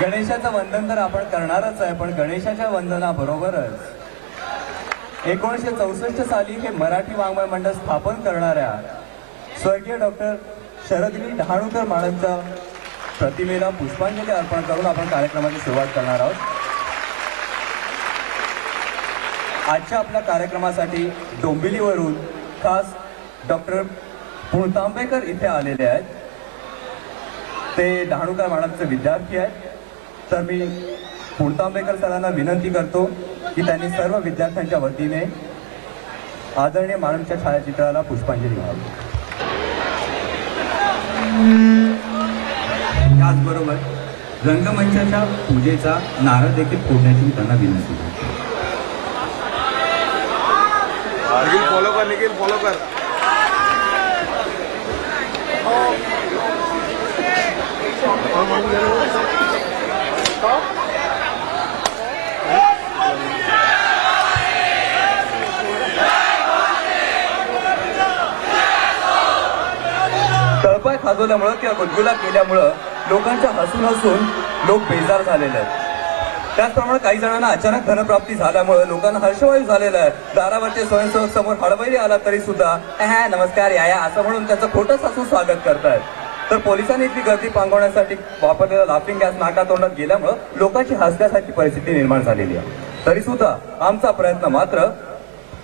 गणेशाचं वंदन तर आपण करणारच आहे, पण गणेशाच्या वंदनाबरोबरच 1964 साली हे मराठी वाङ्मय मंडळ स्थापन करणाऱ्या स्वर्गीय डॉक्टर शरदगिरी डहाणूकर माळांच्या प्रतिमेला पुष्पांजली अर्पण करून आपण कार्यक्रमाची सुरुवात करणार आहोत. आजच्या आपल्या कार्यक्रमासाठी डोंबिवलीवरून खास डॉक्टर पुणतांबेकर इथे आलेले आहेत. ते डहाणूकर माळांचे विद्यार्थी आहेत. तर मी पुणतांबेकर सरांना विनंती करतो की त्यांनी सर्व विद्यार्थ्यांच्या वतीने आदरणीय माळांच्या छायाचित्राला पुष्पांजली द्यावी. त्याचबरोबर रंगमंचाच्या पूजेचा नारळ देखील फोडण्याची मी त्यांना विनंती करतो. फॉलो कर निखिल, फॉलो कर. तळपाय खाजवल्यामुळं किंवा गुदगुला केल्यामुळं लोकांच्या हसून हसून लोक बेजार झालेले आहेत. त्याचप्रमाणे काही जणांना अचानक धनप्राप्ती झाल्यामुळे लोकांना हर्षवायू झालेला आहे. दारावरचे स्वयंसेवक समोर हडबैरी आला तरी सुद्धा नमस्कार या असं म्हणून त्याचं खोटंच हसून स्वागत करतायत. तर पोलिसांनी इथली गर्दी पांगवण्यासाठी वापरलेला लाफिंग गॅस नाकातोंडात गेल्यामुळे लोकांची हसण्यासारखी परिस्थिती निर्माण झालेली आहे. तरी सुद्धा आमचा प्रयत्न मात्र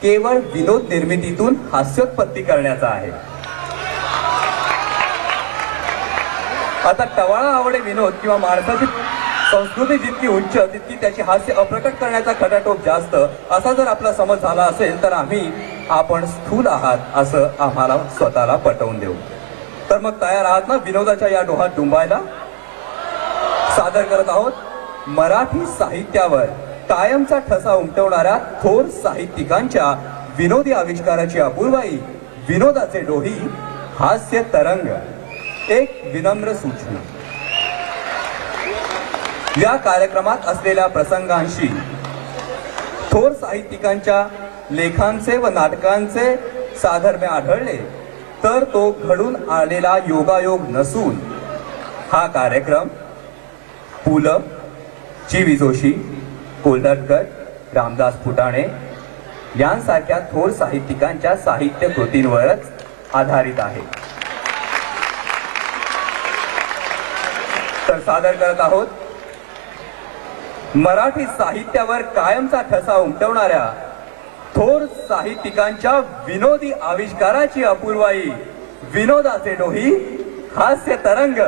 केवळ विनोद निर्मितीतून हास्योत्पत्ती करण्याचा आहे. आता टवाळा आवडे विनोद किंवा माणसाची संस्कृती जितकी उच्च तितकी त्याची हास्य अप्रकट करण्याचा खटाटोप जास्त असा जर आपला समज झाला असेल तर आपण स्थूल आहात असं आम्हाला स्वतःला पटवून देऊ. तर मग तयार आहात ना विनोदाच्या या डोहात डुंबायला? सादर करत आहोत मराठी साहित्यावर कायमचा ठसा उमटवणाऱ्या थोर साहित्यिकांच्या विनोदी आविष्काराची अपूर्वाई, विनोदाचे डोही, हास्य तरंग. एक विनम्र सूचना, या कार्यक्रमात असलेल्या प्रसंगांशी थोर साहित्यिकांच्या लेखांचे व नाटकांचे साधर्म्य आढळले तर तो घडून आलेला योगायोग नसून हा कार्यक्रम पु ल, ची. जोशी, कोल्हटकर, रामदास फुटाणे यांसारख्या थोर साहित्यिकांच्या साहित्य कृतींवरच आधारित आहे. तर सादर करत आहोत मराठी साहित्यावर कायमचा ठसा उमटवणाऱ्या थोर साहित्यिकांच्या विनोदी आविष्काराची अपूर्वाई, विनोदाचे डोही, हास्य तरंग.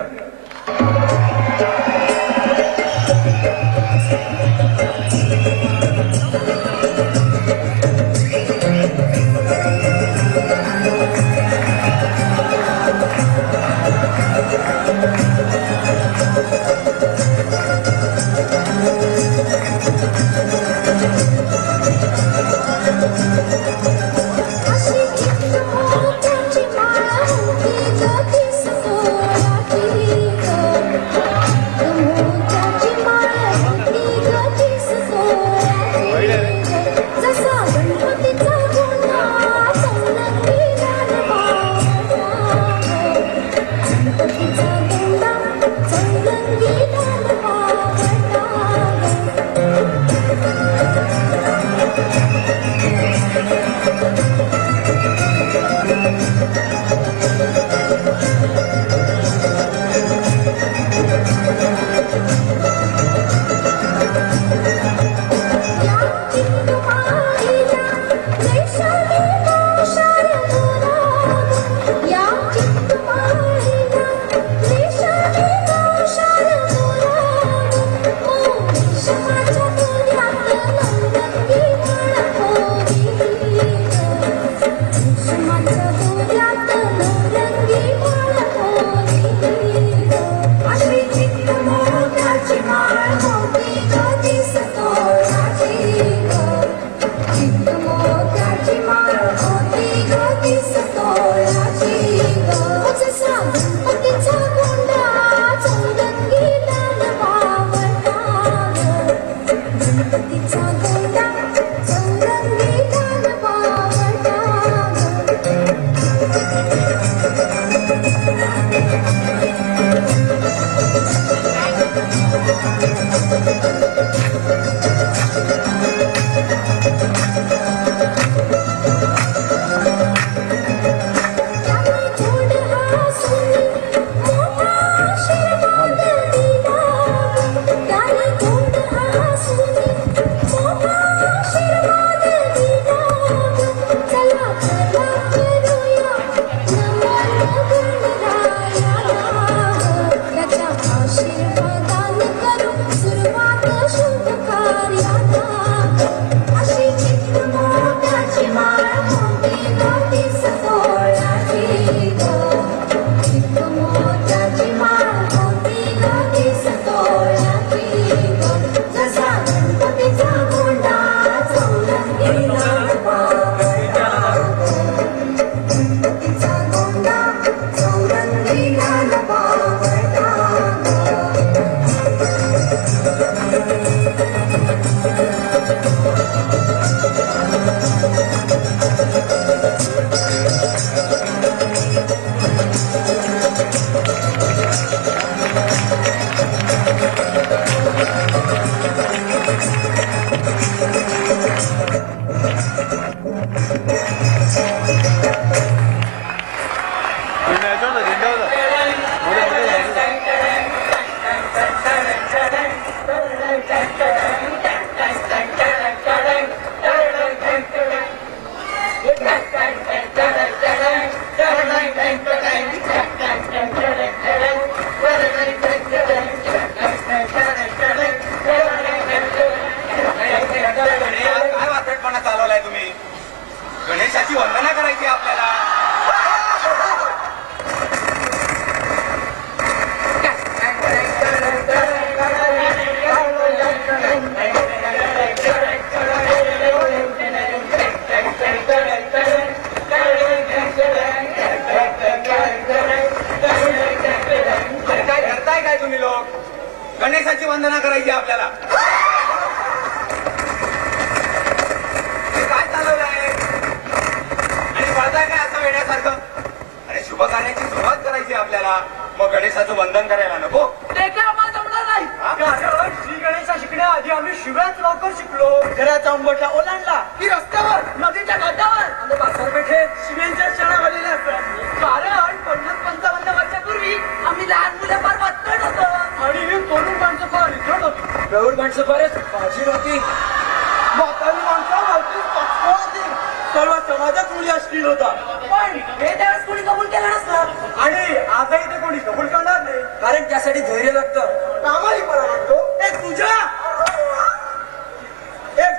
झेंडा याच्यावर होता, झेंडा होता. मध्ये मध्ये झालं. काय वात्रटपणा चालवलाय तुम्ही? गणेशाची वंदना करायची आपल्याला. काय करताय काय तुम्ही लोक? गणेशाची वंदना करायची आपल्याला. हे काय चालवलं आहे? आणि पळताय काय असं वेड्यासारखं? अरे शुभ कार्याची सुरुवात करायची आपल्याला, मग गणेशाचं वंदन करायला नको? ते काय आम्हाला जमणार नाही. कारण श्री गणेशा शिकण्याआधी आम्ही शिव्याच लवकर शिकलो. घराचा अंबटा ओलांडला की रस्त्यावर, नदीच्या घाटावर आणि बाजारपेठेत शिव्यांच्या क्षणा झालेल्या असतात. कारण 50-55 वर्षापूर्वी आम्ही लहान मुलं फार वाचत होतो. आणि ही तरुण माणसं फार इथट होती. प्रौढ माणसं फारच फाजील होती. म्हातारी माणसं होती पक्ष होती. सर्व समाजात मुली अश्लील होता. पण हे त्यावेळेस कोणी कबूल केलं नसतं. आणि आजही ते कोणी कबूल करणार नाही. कारण त्यासाठी धैर्य लागतं, प्रामाणिकपणा लागतो. एक तुझ्या एक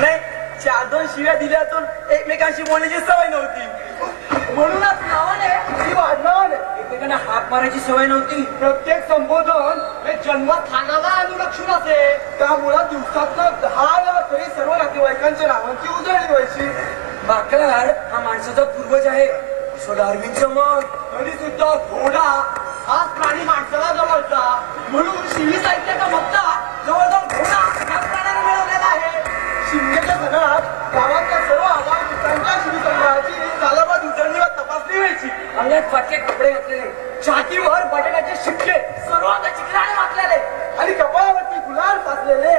नाही, 4-2 शिव्या दिल्यातून एकमेकांशी बोलण्याची सवय नव्हती. म्हणूनच नावाने किंवा आडनावाने एकमेकांना हाक मारायची सवय नव्हती. प्रत्येक संबोधन हे जन्मस्थानाला अनुलक्षून असे. त्यामुळं दिवसातनं 10 वेळा तरी सर्व नातेवाईकांच्या नावांची उजळणी व्हायची. माकड हा माणसाचा पूर्वज आहे असं डार्विनचं मत. तरी सुद्धा घोडा हाच प्राणी माणसाला जवळचा. म्हणून शिवी साहित्याचा मत्ता जवळजवळ घोडा ह्या प्राण्याने मिळवलेला आहे. शिमग्याच्या सणात गावातल्या सर्व आगाऊ मित्रांच्या शिवी संग्रहाची सालाबाद उजळणीवर तपासणी व्हायची. अंगात फाटके कपडे घातलेले, छातीवर बटाट्याचे शिक्के, सर्व आता चिखलाने वाचलेले आणि कपाळावरती गुलाल फासलेले.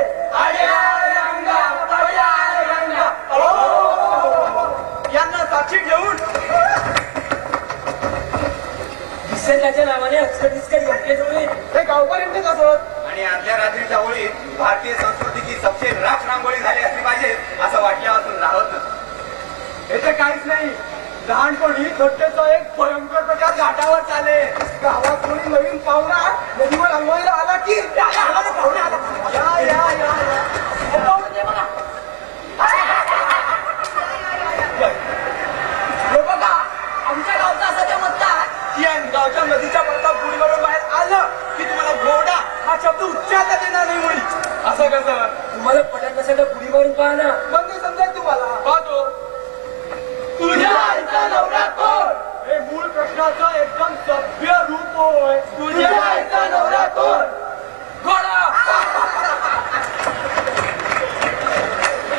यांना साक्षी घेऊन निसर्गाच्या नावाने अक्षरनिष्कर योग्य हे गावकऱ्यांचेच असत. आणि आदल्या रात्रीच्या ओळीत भारतीय संस्कृतीची सबसे राख रांगोळी झाली असली पाहिजे असं वाटल्यापासून राहत नसतं. याचं काहीच नाही. लहानपणी थट्टेचा एक भयंकर प्रकार घाटावर चाले. गावात कोणी नवीन पाहुणा नदीवर अंगवायला आला की पाहुणे आला. या या या हे पाहुणे ते बघा. हे बघा, आमच्या गावचा असं ते म्हणतात की या गावच्या नदीच्या पडता बुडीवरून बाहेर आलं की तुम्हाला घोडा हा शब्द उच्चारता येणार नाही मुली. असं कसं? तुम्हाला पटत नसेल तर बुडीवरून पाहा ना, मग ते समजेल तुम्हाला. पाहतो. तुझ्या आईचा नवरा कोण? हे मूळ प्रश्नाचं एकदम सभ्य रूप होय. तुझ्या आईचा नवरा कोण? घोडा.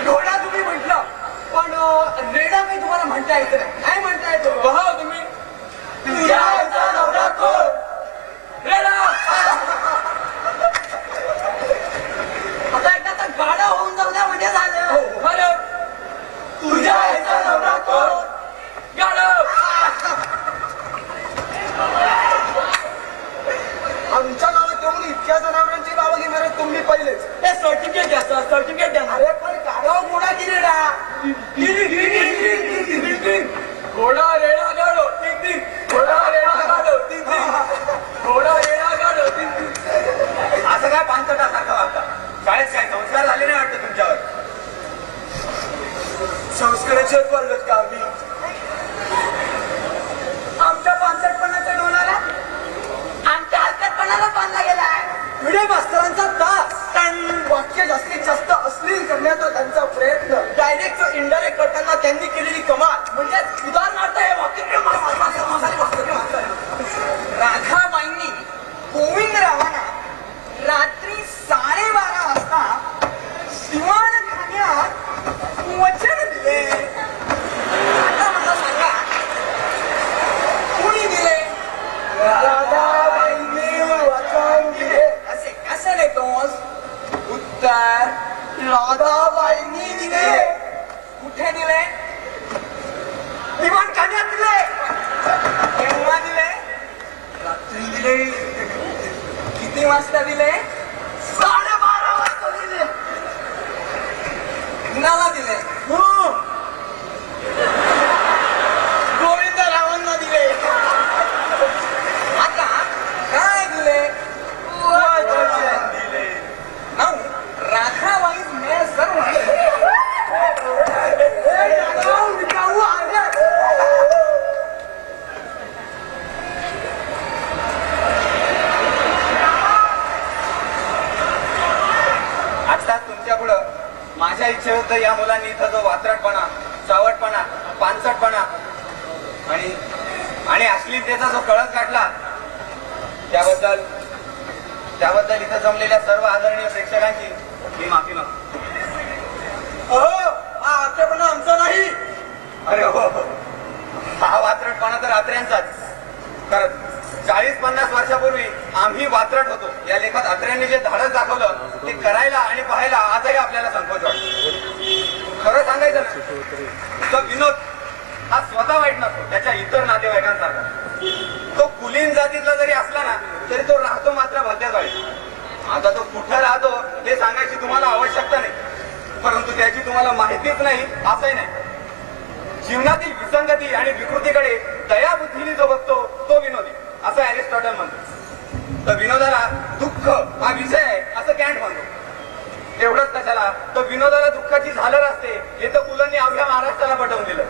घोडा तुम्ही म्हटलं, पण रेडा काही तुम्हाला म्हणता येत नाही. काय म्हणता येतो? पहा तुम्ही. तुझ्या आईचा नवरा कोण? रेडा. आता एकदा गाडा होऊन जाऊ द्या म्हणजे झालं. बरं. तुझ्या आईचा नवरा कोण? गाढव. आमच्या गावात येऊन इतक्या जनावरांची नावं घेणारे तुम्ही पहिलेच. हे सर्टिफिकेट द्या सर, सर्टिफिकेट द्या. अरे पण गाडव घोडा की रेडा? घोडा रेडा गाडव टिक टिक. घोडा रेडा गाडव टिक टिक. घोडा रेडा गाडव टिक टिक. असं काय पानकटासारखं वागता? शाळेत काय संस्कार झाले नाही वाटतं तुमच्यावर? संस्काराच्याच बोललोत का आम्ही? आमच्या पानसटपणाच्या डोलाला आमच्या हलकटपणाला बांधला गेलाय. व्हिडिओ मास्तरांचा तास. वाक्य जास्तीत जास्त अश्लील करण्याचा त्यांचा प्रयत्न. डायरेक्ट इनडायरेक्ट करताना त्यांनी केलेली कमाल म्हणजे उदाहरणार्थ हे वाक्य राधाबाईंनी गोविंदरावांना रात्री 12:30 वाजता दिवाणखान्यात वचन दिले. आता मला सांगा, कोणी दिले? राधाबाईंनी वचन दिले. असे कसं देतोस? उत्तर राधाबाईंनी दिले. दिले गोविंदरावांना दिले आता काय दिले वचन दिले नाव राधाबाईच मे सर्व आता तुमच्या पुढं माझ्या इच्छेविरुद्ध या मुलांनी इथं जो वात्रटपणा चावटपणा पानसटपणा आणि अश्लीलतेचा जो कळस गाठला त्याबद्दल इथं जमलेल्या सर्व आदरणीय प्रेक्षकांची मी माफी मागतो. हा आत्यापणा आमचा नाही अरे हो हा वात्रटपणा तर अत्र्यांचाच. खरंच 40-50 वर्षापूर्वी आम्ही वात्रट होतो. या लेखात अत्र्यांनी जे धाडस दाखवलं ते करायला आणि पाहायला आजही आपल्याला संकोच वाटतो. खरं सांगायचं ना तो विनोद हा स्वतः वाईट नसतो त्याच्या इतर नातेवाईकांसारखा. तो कुलीन जातीतला जरी असला ना तरी तो राहतो मात्र भलत्याच वाईट. आता तो कुठं राहतो हे सांगायची तुम्हाला आवश्यकता नाही, परंतु त्याची तुम्हाला माहितीच नाही असंही नाही. जीवनातील विसंगती आणि विकृतीकडे दयाबुद्धीने जो बघतो तो विनोदी असं अरिस्टॉटल म्हणतो. तर विनोदाला दुःख हा विषय आहे असं कॅन्ट म्हणतो. एवढंच कशाला तर विनोदाला दुःखाची झालर असते हे तर पुलंनी अवघ्या महाराष्ट्राला पटवून दिलं.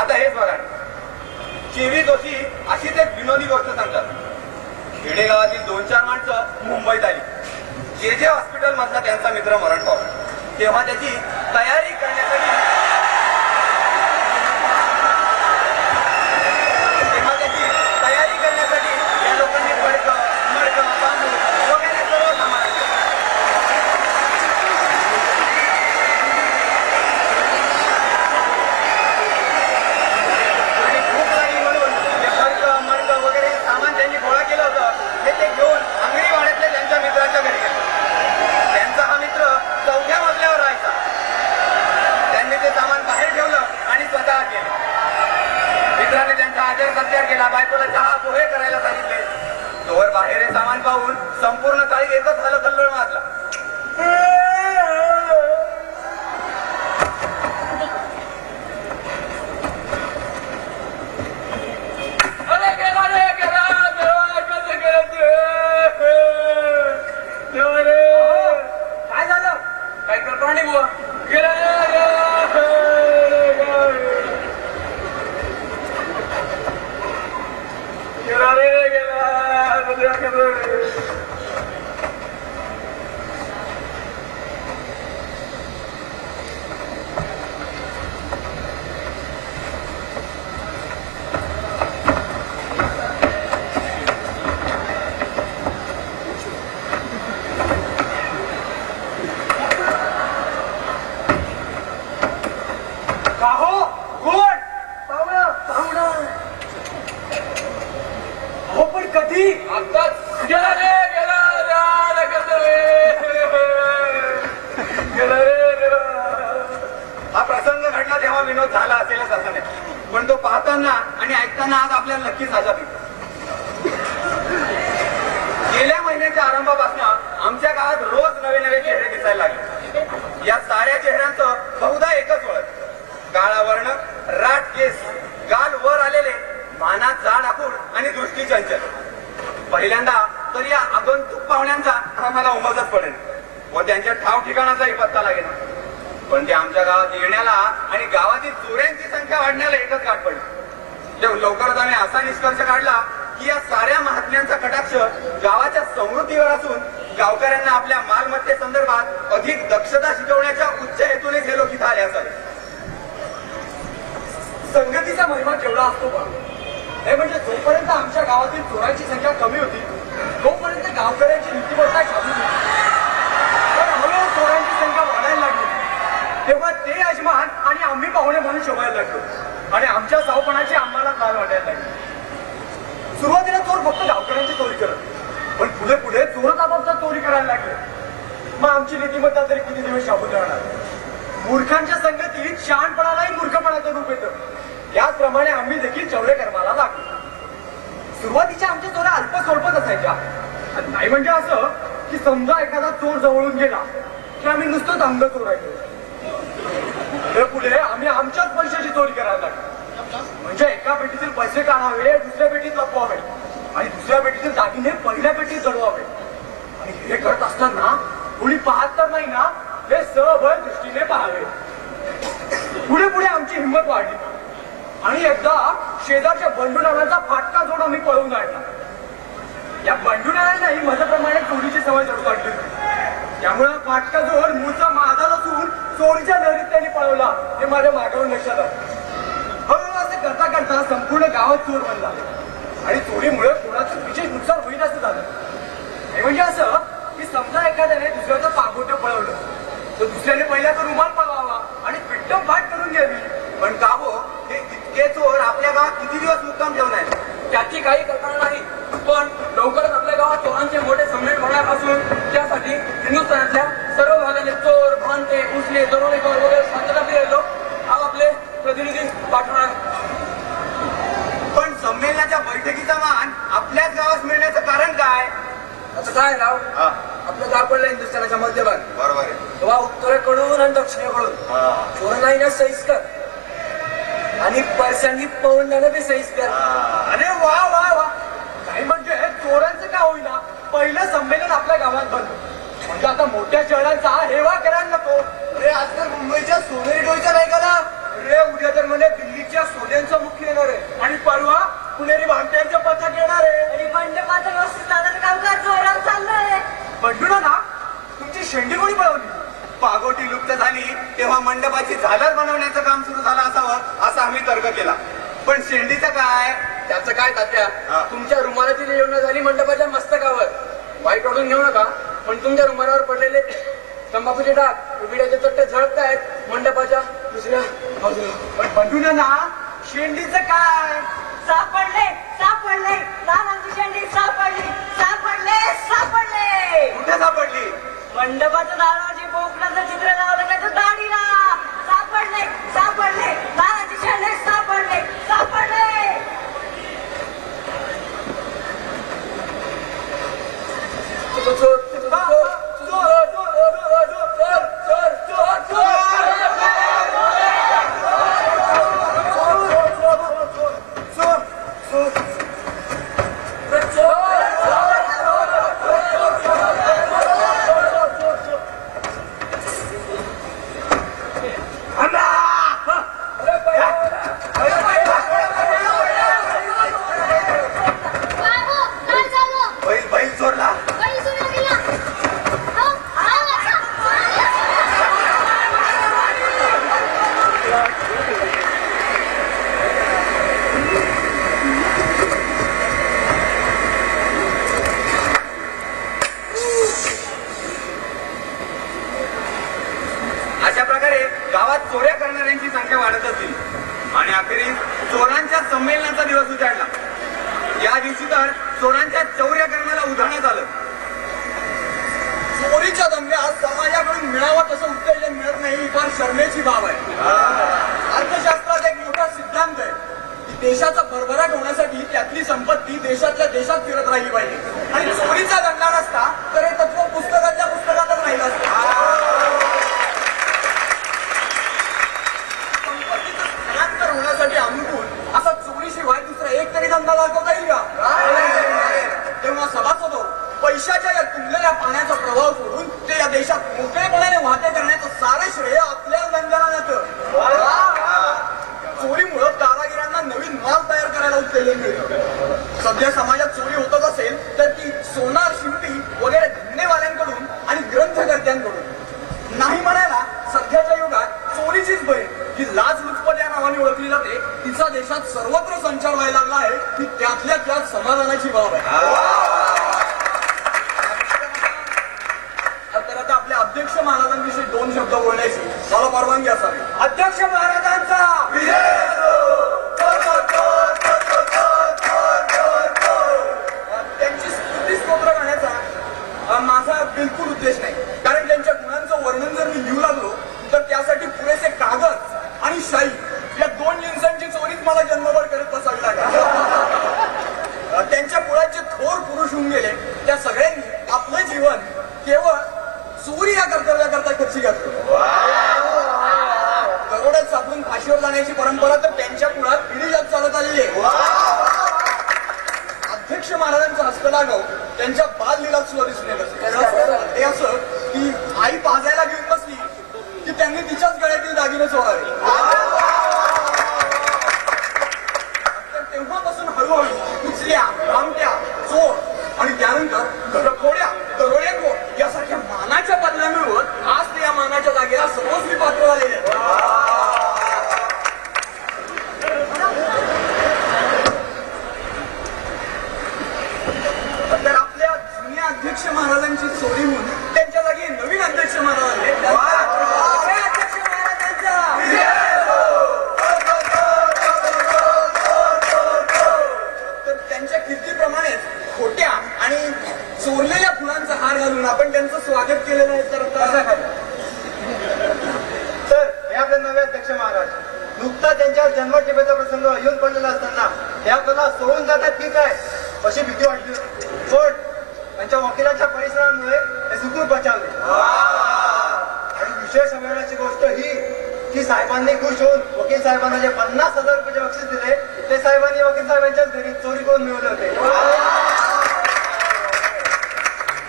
आता हेच बघा चिवी जोशी अशीच एक विनोदी गोष्ट सांगतात. खेडेगावातील 2-4 माणसं मुंबईत आली. जे हॉस्पिटल मधला त्यांचा मित्र मरण पावला तेव्हा त्याची तयारी करण्यासाठी या लोकांनी पडकं मडकं बांबू वगैरे सर्व सामान आणि भूक लागली म्हणून ते पडकं मडकं वगैरे सामान त्यांनी गोळा केलं होतं हे ते घेऊन अंगडी वाड्यातल्या त्यांच्या मित्राच्या घरी गेले. त्यांचा हा मित्र 4थ्या मजल्यावर राहायचा. त्यांनी ते सामान बाहेर ठेवलं आणि स्वतः गेले. मित्राने त्यांचा आदर सत्कार केला. बायकोला चहा पोहे करायला सांगितले. तोवर बाहेर हे सामान पाहून संपूर्ण काळी एकच झालं कल्लोळ माजला. काय झालं काय कल्पना नाही बुवा गेला कधी आताच गेला रे गेला हा प्रसंग घडला तेव्हा विनोद झाला असेलच असं नाही, पण तो पाहताना आणि ऐकताना आज आपल्याला नक्कीच साजा पितो. गेल्या महिन्याच्या आरंभापासून आमच्या गावात रोज नवे नवे चेहरे दिसायला लागले. या साऱ्या चेहऱ्यांचं बहुधा एकच ओळख, काळा वर्ण, राठ केस, गाल वर आलेले, मानात जाड आखूड आणि दृष्टी चंचल. पहिल्यांदा तर या आगंतुक पाहुण्यांचा आम्हाला उमजच पडेल व त्यांच्या ठाव ठिकाणाचाही पत्ता लागेल. पण ते आमच्या गावात येण्याला आणि गावातील चोऱ्यांची संख्या वाढण्याला एकच गाठ पडली. लवकरच आम्ही असा निष्कर्ष काढला की या साऱ्या महात्म्यांचा कटाक्ष गावाच्या समृद्धीवर असून गावकऱ्यांना आपल्या मालमत्तेसंदर्भात अधिक दक्षता शिकवण्याच्या उच्च हेतूनेच हे लोक इथं आले असावे. संगतीचा महिमा केवढा असतो का? हे म्हणजे जोपर्यंत आमच्या गावातील चोरांची संख्या कमी होती तोपर्यंत गावकऱ्यांची नीतिमत्ता खाली होती. पण हळूहळू चोरांची संख्या वाढायला लागली तेव्हा ते यजमान आणि आम्ही पाहुणे म्हणून शोभायला लागलो आणि आमच्या सावपणाची आम्हाला लाल वाटायला लागली. सुरुवातीला चोर फक्त गावकऱ्यांची चोरी करत, पण पुढे पुढे चोरच आपापसात चोरी करायला लागले. मग आमची नीतिमत्ता तरी किती दिवस शाबूत राहणार? मूर्खांच्या संगतीत शहाणपणालाही मूर्खपणाचं रूप येतं. याचप्रमाणे आम्ही देखील चौरे कर्माला लागलो. सुरुवातीच्या आमच्या चोऱ्या अल्प स्वल्पच असायच्या. नाही म्हणजे असं की समजा एखादा चोर जवळून गेला की आम्ही नुसतंच अंग चोरायचो. चोरी करायला लागली. म्हणजे एका पेटीतील पैसे काढावे, दुसऱ्या पेटीत लपवावे आणि दुसऱ्या पेटीतील दागिने पहिल्या पेटीत जडवावे. आणि हे करत असताना कोणी पाहत तर नाही ना, हे सबळ दृष्टीने पाहावे. पुढे पुढे आमची हिंमत वाढली आणि एकदा शेजारच्या बंडूनानाचा फाटका जोड आम्ही पळवून आणला. या बंडूनानांनाही माझ्याप्रमाणे चोरीची सवय जडू काढली होती. त्यामुळे फाटका जोड मूळचा माझा नसून चोरीच्या लहरीत त्यांनी पळवला हे माझ्या मागावर लक्षात आलं. हळूहळू असे करता करता संपूर्ण गावात चोर बनला आणि चोरीमुळे कोणाचं विशेष नुकसान होईल असं झालं. हे म्हणजे असं की समजा एखाद्याने दुसऱ्याचं पागोटं पळवलं तर दुसऱ्याने पहिल्याचा रुमाल पळवावा आणि पिट्टम फाट करून घ्यावी. पण का हो, हे इतके चोर आपल्या गावात किती दिवस मुक्काम ठेवणार? त्याची काही कल्पना नाही, पण लवकरच आपल्या गावात चोरांचे मोठे संमेलन होणार असून त्यासाठी हिंदुस्थानातल्या सर्व भागाने चोर, भांडे, उचले, दरोडेखोर वगैरे शांतता लोक आपले प्रतिनिधी पाठवणार. पण संमेलनाच्या बैठकीचा मान आपल्याच गावात मिळण्याचं कारण काय? आता काय राव, हा, आपलं गाव पडलं हिंदुस्थानाच्या मध्यभागी, बरोबर आहे. तेव्हा उत्तरेकडून आणि दक्षिणेकडून चोरांना येणं सहीस्कर आणि पैशांनी पळून जाणं बी सहीस्कर. अरे वा वा वा, काही म्हणजे चोरांचं का होईना पहिलं संमेलन आपल्या गावात बनलं. म्हणजे आता मोठ्या शहरांचा हेवा करायला नको. अरे आजकाल मुंबईच्या सोनेरी डोईच्या नाही का? अरे उद्या तर म्हणजे दिल्लीच्या सोन्यांचं मुख्य येणार आहे आणि परवा पुणेरी भामट्यांचं पथक येणार आहे. आणि मंडपाचं व्यवस्थित दादाचं कामकाज जोरात चाललंय. बंडू ना, तुमची शेंडी कोणी पळवली? पागोटी लुप्त झाली तेव्हा मंडपाची झालर बनवण्याचं काम सुरू झालं असावं असा आम्ही तर्क केला. पण शेंडीचं काय? त्याचं काय तात्या, हा. तुमच्या रुमालाची निवडणूक झाली मंडपाच्या मस्तकावर. वाईट वाटून घेऊ नका, पण तुमच्या रुमालावर पडलेले तंबाखूचे डाग, विड्याचे चट्टे झळकतायत मंडपाच्या दुसऱ्या बाजूला. पण बंडू ना, शेंडीचं काय? सापडले सापडले, दादांची शेंडी सापडली, सापडले सापडले. कुठे सापडली? मंडपाच्या दारावरची बोकडाचं चित्र लावलं त्याच्या दाढीला. सापडले सापडले, दादांची शेंडी सापडले सापडले. चोर, चोर, चोर, चोर, चोर, चोर, चोर, चोर, चोर, चोर. बाबू काय झालं? बैल बैल चोरला. काही सुरू केला? हो, आवाज. अशा प्रकारे गावात चोऱ्या करणाऱ्यांची संख्या वाढतच गेली आणि अखेरीस चोरांच्या संमेलनाचा दिवस उजाडला. या दिवशी तर चोरांच्या चौर्य करण्याला उधाण्यात आलं. चोरीच्या दंग्यात समाजाकडून मिळावं तसं उत्तेजन मिळत नाही ही फार शर्मेची बाब आहे. अर्थशास्त्रात एक मोठा सिद्धांत आहे की देशाचा भरभराट होण्यासाठी त्यातली संपत्ती देशातल्या देशात फिरत राहिली पाहिजे आणि चोरीचा दंगा नसता तर हे तत्व पुस्तकातल्या पुस्तकातच राहिलं असतं. संपत्तीचं स्थलांतर होण्यासाठी अनुकूल असा चोरीशिवाय दुसरा एक तरी धंदा दाखवता येईल का? तेव्हा सभासद हो, पैशाच्या या तुंबलेल्या पाण्याचा प्रभाव सोडून ते या देशात मोकळेपणाने वाहते करण्याचं सारे श्रेय आपल्या धंद्याला जातं. चोरीमुळं कारागिरांना नवीन माल तयार करायला उत्तेजन मिळतं. सध्या समाजात चोरी होतच असेल तर ती सोनार, शिंपी वगैरे धंदेवाल्यांकडून आणि ग्रंथकर्त्यांकडून. नाही म्हणायला सध्याच्या युगात चोरीचीच बहीण जी लाचलुचपत या नावाने ओळखली जाते तिचा देशात सर्वत्र संचार व्हायला लागला आहे ही त्यातल्या त्यात समाधानाची बाब आहे. तर आता आपल्या अध्यक्ष महाराजांविषयी 2 शब्द बोलण्याची मला परवानगी असावी. अध्यक्ष महाराजांचा त्यांची स्तुती स्तोत्र गाण्याचा माझा बिलकुल उद्देश नाही, कारण त्यांच्या गुणांचं वर्णन जर मी लिहू लागलो तर त्यासाठी पुरेसे कागद आणि शाई या 2 जिन्सांची चोरीच मला जन्मभर करत बसावी लागेल. त्यांच्या पुढात जे थोर पुरुष होऊन गेले त्या सगळ्यांनी आपलं जीवन केवळ चोरी या कर्तव्याकरता खर्ची घातलं. कपड्यात सापडून फाशीवर जाण्याची परंपरा तर त्यांच्या कुळात पिढीजात चालत आलेली आहे. अध्यक्ष महाराजांचं हस्तलाघव त्यांच्या बाललीलात सुद्धा दिसून येत असे. ते असं की आई पाजायला घेऊन बसली की त्यांनी तिच्याच गळ्यातील दागिने चोरावे. तर तेव्हापासून हळूहळू उचल्या, रामट्या, चोर आणि त्यानंतर घरफोड्या, दरोडेखोर यासारख्या मानाच्या पदव्या मिळवत आज ते या मानाच्या जागेला सर्वस्वी पात्र झालेले आहेत. तर आपल्या जुन्या अध्यक्ष महाराजांची चोरी म्हणून त्यांच्या जागी नवीन अध्यक्ष महाराज आले. जय अध्यक्ष महाराजांचा. तर त्यांच्या कीर्तीप्रमाणेच खोट्या आणि चोरलेल्या फुलांचा हार घालून आपण त्यांचं स्वागत केलेलं आहे. तर हे आपले नवे अध्यक्ष महाराज नुकता त्यांच्या जन्मठेपेचा प्रसंग येऊन पडलेला असताना हे आपल्याला सोडून जातात की काय अशी भीती वाटली. पण त्यांच्या वकिलांच्या परिश्रमामुळे हे सुखरूप बचावले. आणि विशेष अभिमानाची गोष्ट ही की साहेबांनी खुश होऊन वकील साहेबांना जे 50,000 रुपये बक्षीस दिले ते साहेबांनी वकील साहेबांच्याच घरी चोरी करून मिळवले होते.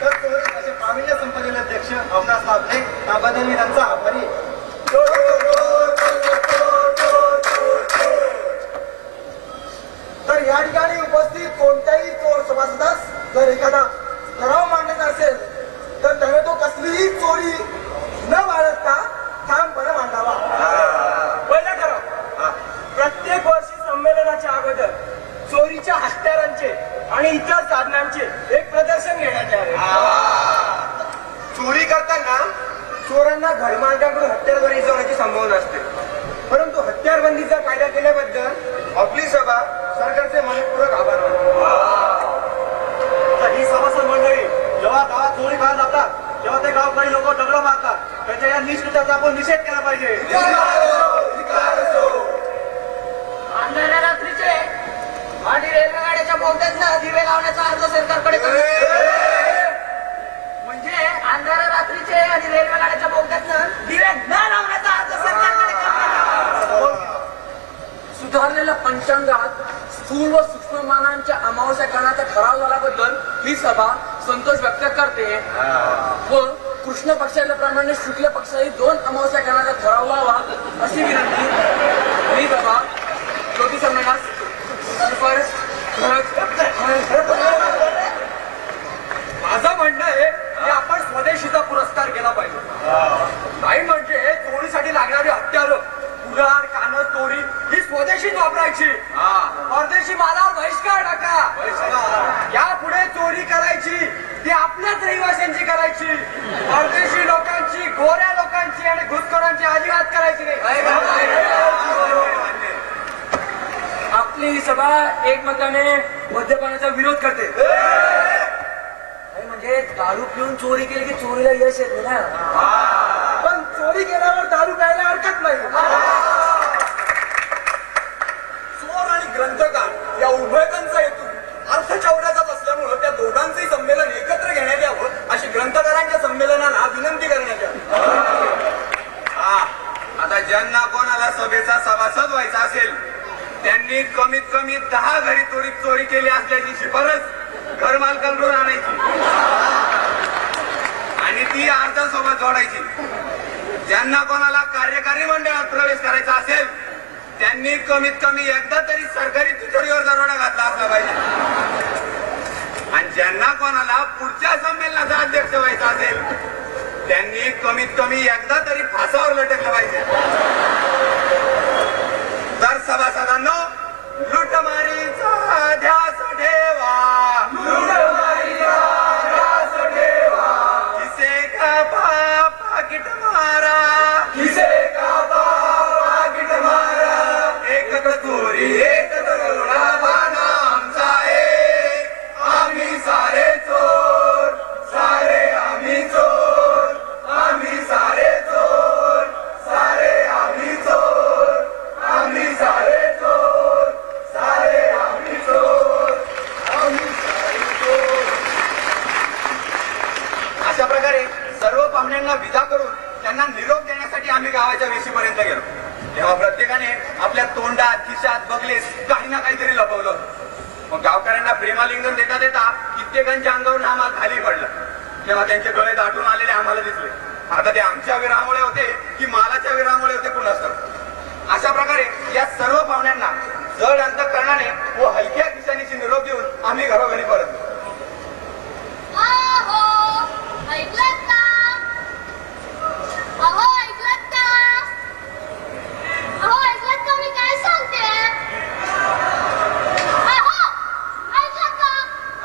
तर चोरी असे प्रावीण्य संपलेले अध्यक्ष आपणास लाभले त्याबद्दल मी त्यांचा आभारी आहे. तर या ठिकाणी उपस्थित कोणत्याही चोर सभासदास जर एखादा ठराव मांडायचा असेल तर त्याने तो कसलीही चोरी न बाळगता ठामपणे मांडावा. पहिला ठराव, प्रत्येक वर्षी संमेलनाच्या अगोदर चोरीच्या हत्यारांचे आणि इतर साधनांचे एक प्रदर्शन घेण्यात यावे. चोरी करताना चोरांना घरमालकाकडून हत्यार बरी जाण्याची संभावना असते. परंतु हत्यारबंदीचा कायदा केल्याबद्दल आपली सभा सरकारचे मनपूर्वक आभार मानतो. तर ही सभासद मंडळी जेव्हा गावात चोरी करत जातात तेव्हा ते गावकरी लोक दगड मारतात. त्याच्या या निष्कृत्याचा आपण निषेध केला पाहिजे. अंधाऱ्या रात्रीचे आणि रेल्वेगाड्याच्या बोगद्यात दिवे लावण्याचा अर्ज सरकारकडे म्हणजे अंधाऱ्या रात्रीचे आणि रेल्वेगाड्याच्या बोगद्यात दिवे न लावण्याचा अर्ज सरकारकडे सुधारलेल्या पंचांगात स्थूल व सूक्ष्म मानांच्या अमावस्या करण्याचा ठराव झाल्याबद्दल ही सभा संतोष व्यक्त करते व कृष्ण पक्षाप्रमाणे शुक्ल पक्षाही 2 अमावस्या करण्याचा ठराव व्हावा अशी विनंती ही सभा ज्योती संमेलनास माझं म्हणणं आहे की आपण स्वदेशीचा पुरस्कार केला पाहिजे. नाही म्हणजे चोरीसाठी लागणारी हत्यारं, कुऱ्हाड, कानद, तोरी ही स्वदेशीच वापरायची. परदेशी मालावर बहिष्कार टाका. यापुढे चोरी करायची ती आपल्याच रहिवाशांची करायची. परदेशी लोकांची, गोऱ्या लोकांची आणि घुसखोरांची अजिबात करायची नाही. आपली ही सभा एकमताने मद्यपानाचा विरोध करते. म्हणजे दारू पिऊन चोरी केली की चोरीला यश येत नाही ना. पण चोरी केल्यावर दारू प्यायला हरकत नाही. चोर आणि ग्रंथकार या उभयतांचा हेतू अर्थचौर्याचाच असल्यामुळं त्या दोघांचंही संमेलन एकत्र घेण्यात यावं अशी ग्रंथकारांच्या संमेलनाला विनंती करण्यात यावी. आता ज्यांना कोणाला सभेचा सभासद व्हायचा असेल त्यांनी कमीत कमी 10 घरी चोरी केली असल्याची शिफारस घर मालकांकडून आणायची आणि ती अर्जासोबत जोडायची. ज्यांना कोणाला कार्यकारी मंडळात प्रवेश करायचा असेल त्यांनी कमीत कमी एकदा तरी सरकारी तिजोरीवर दरोडा घातला असला पाहिजे. आणि ज्यांना कोणाला पुढच्या संमेलनाचा अध्यक्ष व्हायचा असेल त्यांनी कमीत कमी एकदा तरी फासावर लटकलं पाहिजे. तर सभासदांनो, लुटमारीचा ध्यास ठेवा, किसे का पाकिट मारा, एक चोरी एक दरोडा बाना आमचा एक, आम्ही सारे चोर, सारे आम्ही चोर, आम्ही सारे चोर, सारे आम्ही आपल्या तोंडात खिशात बगलेस काही ना काहीतरी लपवलं. मग गावकऱ्यांना प्रेमालिंगन देता देता कित्येकांच्या अंगावरून हा माल खाली पडला. तेव्हा त्यांचे गळे दाटून आलेले आम्हाला दिसले. आता ते आमच्या विरामुळे होते की मालाच्या विरामुळे होते कुणास ठाऊक. अशा प्रकारे या सर्व पाहुण्यांना जड अंतःकरणाने व हलक्या खिशानीची निरोप देऊन आम्ही घरोघरी परतलो. अहो, ऐकलत का? अहो, ऐकलत का? अहो, ऐकलत का मी काय सांगते? अहो, ऐकलत का?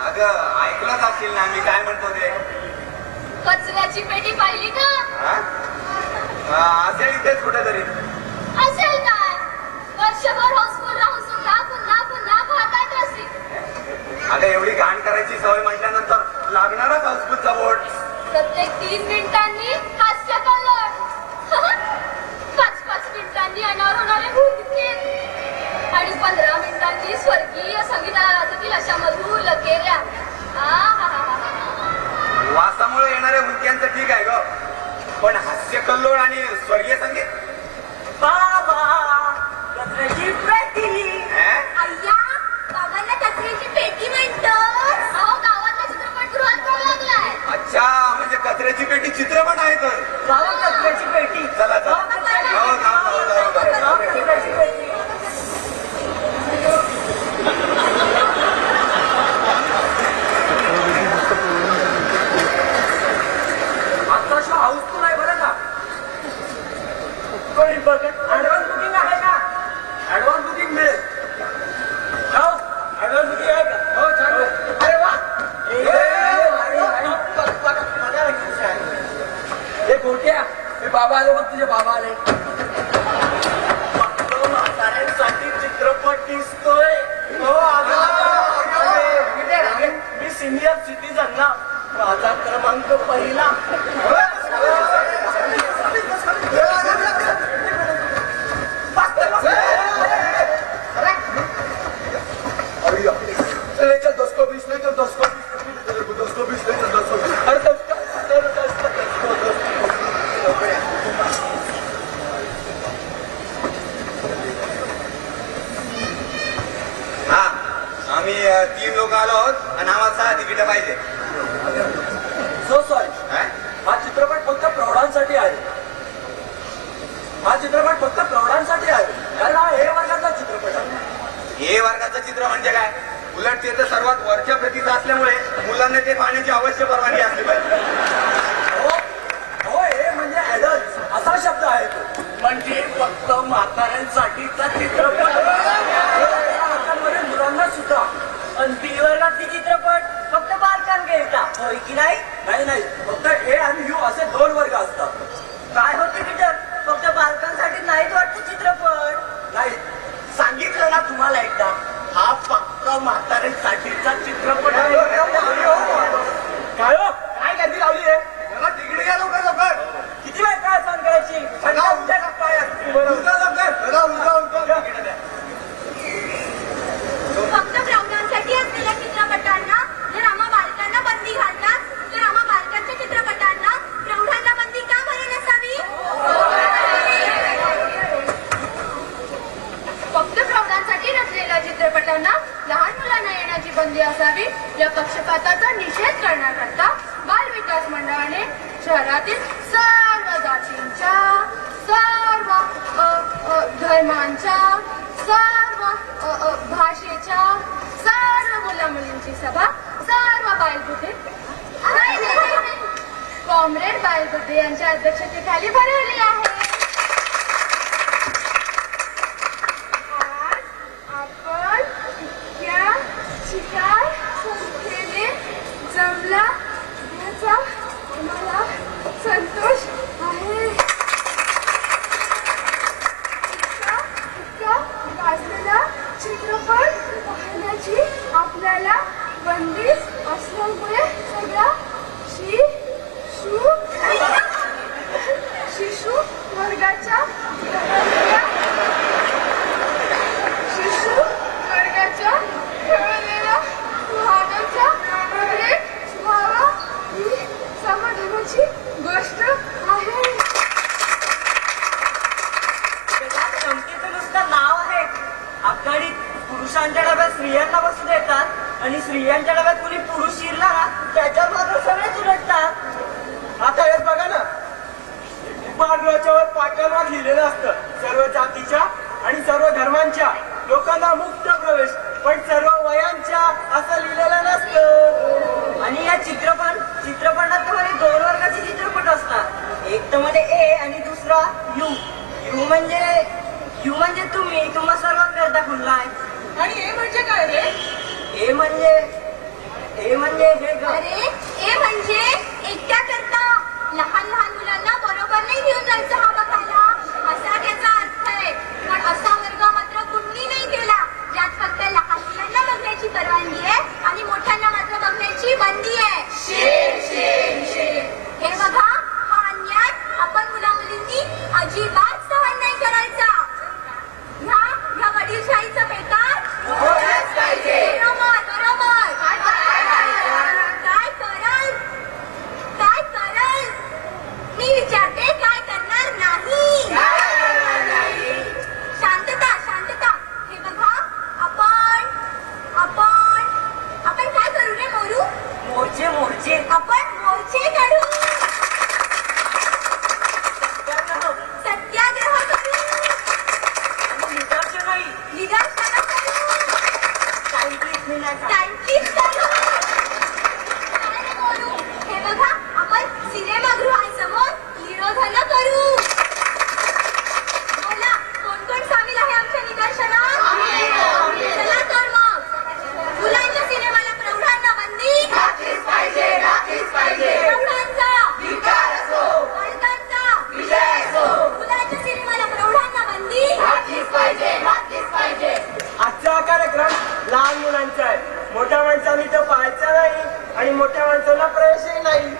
अगं ऐकलंच असेल ना मी काय म्हणतो ते. कचऱ्याची पेटी पाहिली का? असेल इथेच कुठेतरी. असेल काय? वर्षभर हाऊसफुल राहून सुद्धा पुन्हा पुन्हा पाहतात असे. अगं एवढी घाण करायची सवय म्हटल्यानंतर लागणारच हाऊसफुलचा बोर्ड. प्रत्येक 3 मिनिटांनी हास्य कल्लोळ. 5-5 मिनिटांनी अनावर होणारे भूतगीत आणि 15 मिनिटांनी स्वर्गीय संगीताला राजतील अशा मधुर लकेऱ्या. वासामुळे येणाऱ्या हुंक्यांचं ठीक आहे ग, पण हास्य कल्लोळ आणि स्वर्गीय संगीत. बाबा कचऱ्याची पेटी. अय्या, बाबांना कचऱ्याची पेटी म्हणतो. अहो, गावातल्या चित्रपटगृहात करू लागलाय. अच्छा, म्हणजे कचऱ्याची पेटी चित्रपट आहे तर. बाबा कचऱ्याची पेटी. चला चला. जाऊ, जाऊ, जाऊ, जाऊ, जाऊ. कचऱ्याची पेटी. आता शो हाऊसफुल आहे बरं का. कोणी बघत ऍडव्हान्स बुकिंग आहे का? ऍडव्हान्स बुकिंग मिळेल. हो, ऍडव्हान्स बुकिंग आहे का? हो, चालू आहे. अरे वा. हे गोट्या, हे बाबा आले बघ, तुझे बाबा आले. म्हाताऱ्यांसाठी चित्रपट दिसतोय. हो, मी सिनियर सिटीजन ना, माझा क्रमांक पहिला. हा, आम्ही 3 लोक आलो आहोत आणि आम्हाला 6 तिकीट पाहिजे. सो सॉरी, काय? हा चित्रपट फक्त प्रौढांसाठी आहे. हा चित्रपट फक्त प्रौढांसाठी आहे, कारण हा ए वर्गाचा चित्रपट आहे. हे वर्गाचं चित्र म्हणजे काय? उलट ते तर सर्वात वरच्या प्रतीचं असल्यामुळे मुलांना ते पाहण्याची अवश्य परवानगी असली पाहिजे. हो, ए म्हणजे ऍडल्ट असा शब्द आहे तो. म्हणजे फक्त म्हाताऱ्यांसाठीचा चित्रपट. हातांमध्ये मुलांना सुद्धा. आणि बी वर्गातली चित्रपट फक्त बालकांकरिता, होय की नाही? नाही नाही, फक्त ए आणि यू असे 2 वर्ग असतात. काय होते टीचर? फक्त बालकांसाठी नाहीच वाटतं चित्रपट. नाही, सांगितलं ना तुम्हाला एकदा, हा फक्त म्हाताऱ्यांसाठीचा चित्रपट आहे. काय हो? काय गर्दी लावली आहे? मला तिकीट घ्या लवकर लवकर. किती वेळ काय सहन करायची? फक्त प्रौढांसाठी असलेल्या चित्रपटांना जर आम्हा बालकांना बंदी घालतात, तर आम्हा बालकांच्या चित्रपटांना प्रौढांना बंदी का बरी नसावी? फक्त प्रौढांसाठी नसलेल्या चित्रपटांना लहान मुलांना येण्याची बंदी असावी, या पक्षपाताचा निषेध करण्याकरता बाल विकास मंडळाने शहरातील सर्व जातींच्या, सर्व धर्मांच्या, सर्व भाषेच्या, सर्व मुला-मुलींची सभा, सर्व बालबुद्धे कॉम्रेड बालबुद्धे यांच्या अध्यक्षतेखाली भरवली आहे. आज आपण इतक्या चिकार संख्येने जमला याचा आम्हाला संतोष आहे. इतका गाजलेला चित्रपट पाहण्याची आपल्याला बंदी असल्यामुळे सगळ्या शिशु वर्गाच्या ठेवलेल्या वाहनाच्या ब्रेक व्हावा ही समाधानाची गोष्ट आहे. धमकीचं नुसतं नाव आहे आघाडीत पुरुषांच्या डब्यात स्त्रियांना बसू देतात आणि स्त्रियांच्या डब्यात कुणी पुरुष शिरला ना त्याच्यात मात्र सगळेच उलटतात. आता हेच बघा ना, बांधवाच्यावर पाटणवर लिहिलेलं असतं सर्व जातीच्या आणि सर्व धर्मांच्या लोकांना मुक्त प्रवेश, पण सर्व वयांच्या असं लिहिलेलं नसतं. आणि या चित्रपटात तर म्हणे 2 वर्गाचे चित्रपट असतात. एक तर मध्ये ए आणि दुसरा यू. यू म्हणजे तुम्ही तुम्हा सर्वांकरता खुल्लाय. आणि हे म्हणजे काय रे? ए म्हणजे हे ग. अरे ए म्हणजे एकट्या करता लहान लहान मुलांना बरोबर नाही घेऊन जायचं हा बघायला, असा त्याचा अर्थ आहे. पण असा वर्ग मात्र कुणी नाही केला ज्यात फक्त लहान मुलांना बघण्याची परवानगी आहे आणि मोठ्यांना मात्र बघण्याची बंदी आहे. हे बघा, हा अन्याय आपण मुला मुलींनी अजिबात सहन नाही करायचा. ह्या वडीलशाहीचं बेकार होणंच पाहिजे. बरोबर. काय कराल? मी विचारते, काय करणार नाही? शांतता. हे बघा, आपण काय करू रे मोरू? मोर्चे आपण मोर्चे काढू, सत्याग्रह करू, निदर्शनं करू, सायंटिस्ट करू. काय रे मोरू? हे बघा, आपण सिनेमागृहासमोर निरोधन करू. बोला, कोण सामील आहे आमच्या निदर्शनात? चला तर मग. मुलांच्या सिनेमाला प्रौढांना बंदी घातलीच पाहिजे. प्रौढांचा विकार असो, बालकांचा विजय असो, मुलांच्या सिनेमाला प्रौढांना बंदी घातलीच पाहिजे. आजचा कार्यक्रम लहान मुलांचा आहे. मोठ्या माणसांनी तो पाहायचा नाही आणि मोठ्या माणसांना प्रवेशही नाही.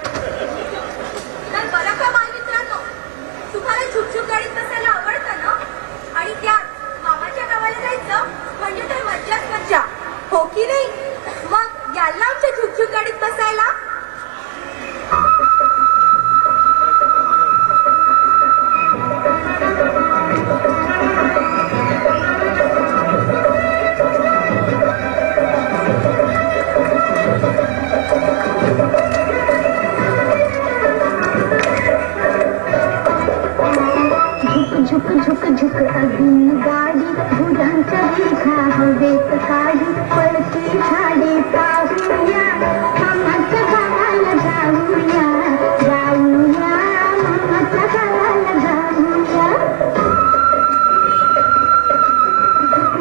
तर बरं का बालमित्रांनो, तुम्हाला झुकझुक गाडीत बसायला आवडतं ना? आणि त्यात मामाच्या गावाला जायचं म्हणजे तर मज्जाच मज्जा, हो की नाही? मग याला आमच्या झुकझुक गाडीत बसायला. झुक झुक झुक अगदी गाडी भुजांच्या रेखा हवेत काढी पळती झाडे पाहूया मामाच्या गावाला जाऊया मामाच्या गावाला जाऊया.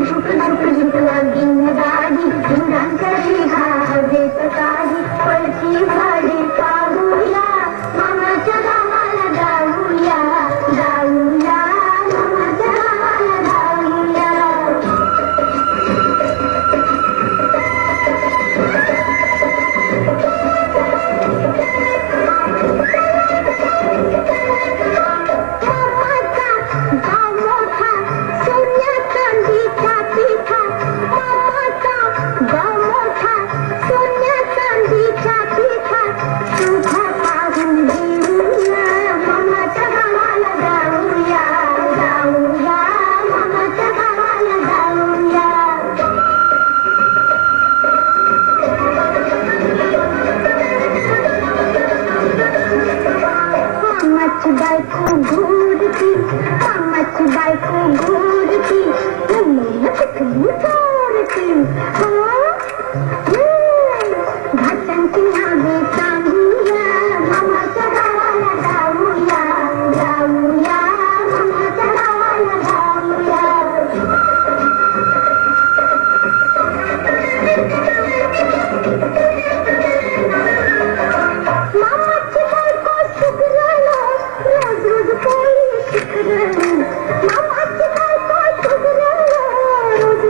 झुक झुक झुक अगदी गाडी भुजांच्या रेखा हवेत काढी पळती झाडे पाहूया मामाच्या गावाला जाऊया मामाच्या गावाला जाऊया. मामाचा गाव मोठा सोन्या चांदीचा पिठा, मामाचा गाव मोठा सोन्या चांदीचा पिठा, तुझा पाहून घेऊया मामाच्या गावाला जाऊया मामाच्या गावाला जाऊया. मामाची बायको घोरती, मामाची बायको घोरती, मुलीला कुठली चोरती. भाषांची नावे सांगूया मामाच्या गावाला जाऊया मामाच्या गावाला जाऊया. मामाची बायको सुगरण, रोज पोळी शिकरण, मामाची बायको सुगरण, रोज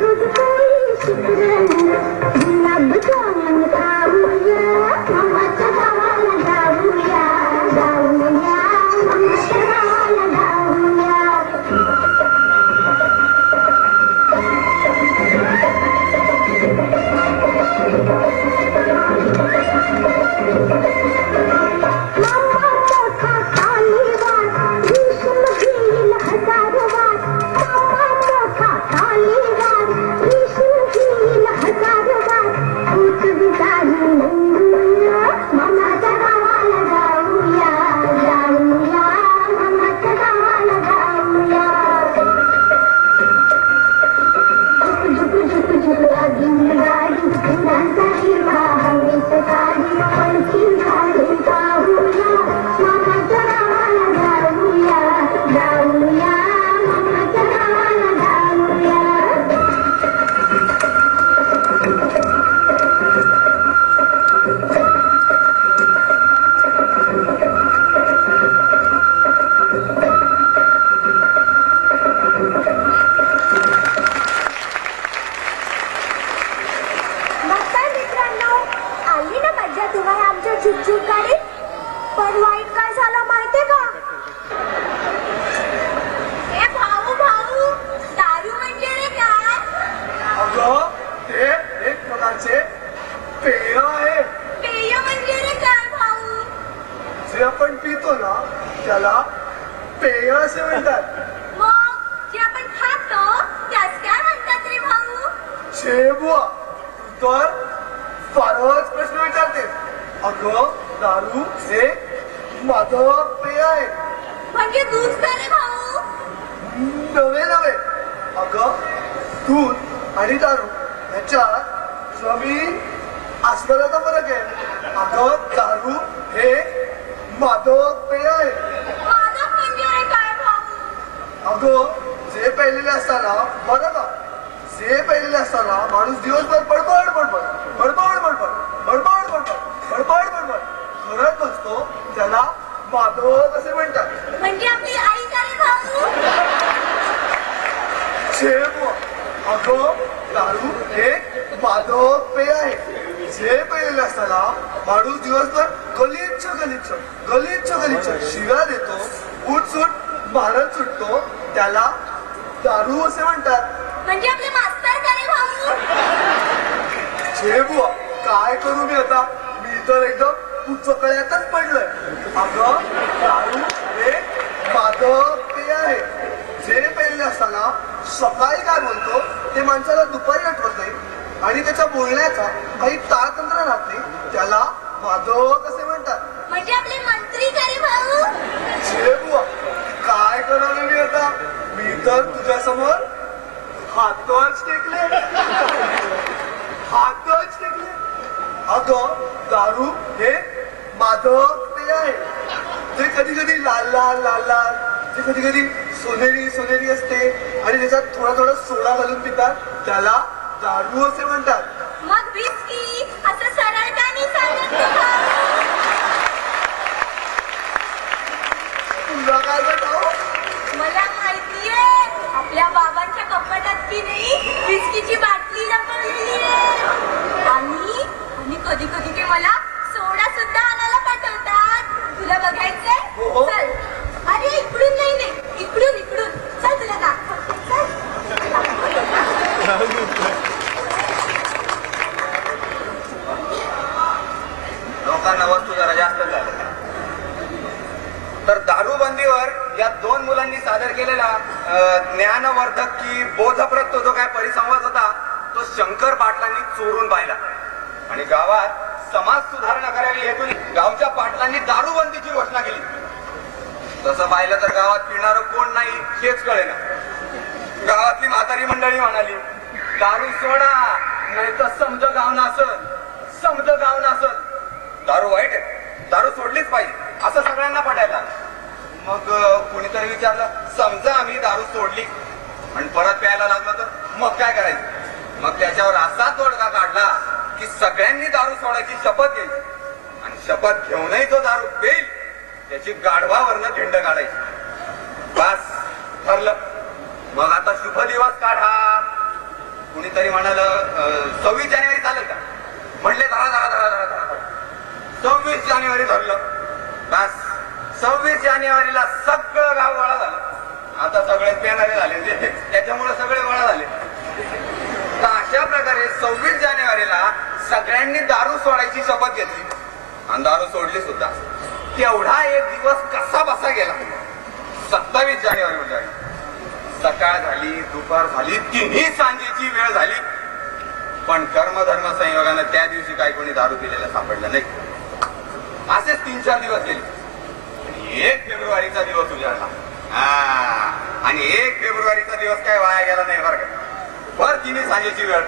असतो त्यास काय म्हणतात रे भाऊ? छे बुवा तू तर फारच प्रश्न विचारते. अगं दारू हे मादक पेय आहे. म्हणजे दूध का रे भाऊ? नव्हे नव्हे अगं दूध आणि दारू ह्याच्यात जमीन आसमानाचा फरक आहे. अगं दारू हे मादक पेय आहे. मादक म्हणजे काय भाऊ? अगं जे पेलेले असताना बरं का जे पेलेले असताना माणूस दिवसभर बडबड बडबड बडबड बडबड बडबड बडबड बडबड बडबड करत बसतो त्याला मादक असे म्हणतात. म्हणजे आपली आई का रे भाऊ? छे बुवा अगं दारू हे मादक पेय आहे. जे पेलेले असताना माणूस दिवसभर गलिच्छ गलिच्छ गलिच्छ गलिच्छ शिव्या देतो उठसूट मारत सुटतो त्याला दारू असे म्हणतात. म्हणजे आपले मास्तर का रे भाऊ? छे बुवा काय करू मी आता मी तर एकदम उचकळ्यातच पडलोय. अगं दारू हे मादक पेय आहे. जे पेले असताना सकाळी काय बोलतो ते माणसाला दुपारी आठवत नाही आणि त्याच्या बोलण्याचा काही ताळतंत्र राहत नाही त्याला मादक असे म्हणतात. म्हणजे आपले मंत्री का रे भाऊ? छे बुवा काय करावे मी आता मी तर तुझ्या समोर हातच टेकले हातच टेकले. अगं दारू हे मादक पेय आहे. ते कधी कधी लाल लाल लाल लाल ते कधी कधी सोनेरी सोनेरी असते आणि त्याच्यात थोडा थोडा सोडा घालून पितात त्याला दारू असे म्हणतात. मग विस्की असं सरळ का नाही सांगत रे भाऊ? तुला काय वाटावं? मला माहितीये आपल्या बाबांच्या कपाटात की नाही विस्कीची बाटली लपवलेली आहे आणि कधी कधी ते मला सोडा सुद्धा आणायला पाठवतात. तुला बघायचंय? हो. चल. अरे इकडून नाही इकडून इकडून चल तुला दाखवते चल. लोकांना वस्तू जरा जास्त झाल्या. तर दारूबंदीवर या दोन मुलांनी सादर केलेला ज्ञानवर्धक की बोधप्रद तो जो काय परिसंवाद होता तो शंकर पाटलांनी चोरून पाहिला आणि गावात समाज सुधारणा करावी हेतून गावच्या पाटलांनी दारूबंदीची घोषणा केली. तसं पाहिलं तर गावात पिणारं कोण नाही हेच कळेना. गावातली म्हातारी मंडळी म्हणाली दारू सोडा नाही तर समज गाव नासत समज गाव नासत. दारू वाईट आहे दारू सोडलीच पाहिजे असं सगळ्यांना पटायला. मग कुणीतरी विचारलं समजा आम्ही दारू सोडली आणि परत प्यायला लागलो तर मग काय करायचं. मग त्याच्यावर असा तोडगा काढला की सगळ्यांनी दारू सोडायची शपथ घ्यायची आणि शपथ घेऊनही जो दारू पेईल त्याची गाढवावरनं झेंड काढायची. बस ठरलं. मग आता शुभ दिवस काढा. कुणीतरी म्हणाल 26 जानेवारी चालेल का. म्हणले धरा धरा धरा धरा धरा 26 जानेवारी धरलं. बस 26 जानेवारीला सगळं गाव गोळा झालं. आता सगळे पेणारे झाले त्याच्यामुळे सगळे गोळा झाले. तर अशा प्रकारे 26 जानेवारीला सगळ्यांनी दारू सोडायची शपथ घेतली आणि दारू सोडली सुद्धा. तेवढा एक दिवस कसा बसा गेला. 27 जानेवारी म्हणजे सकाळ झाली दुपार झाली तिन्ही सांजेची वेळ झाली पण कर्मधर्म संयोगानं त्या दिवशी काही कोणी दारू पिलेलं सापडलं नाही. असेच 3-4 दिवस गेले. 1 फेब्रुवारीचा दिवस उजाडला आणि 1 फेब्रुवारीचा दिवस काय वाया गेला नाही बरं का. भर तिन्ही सांजेची वेळ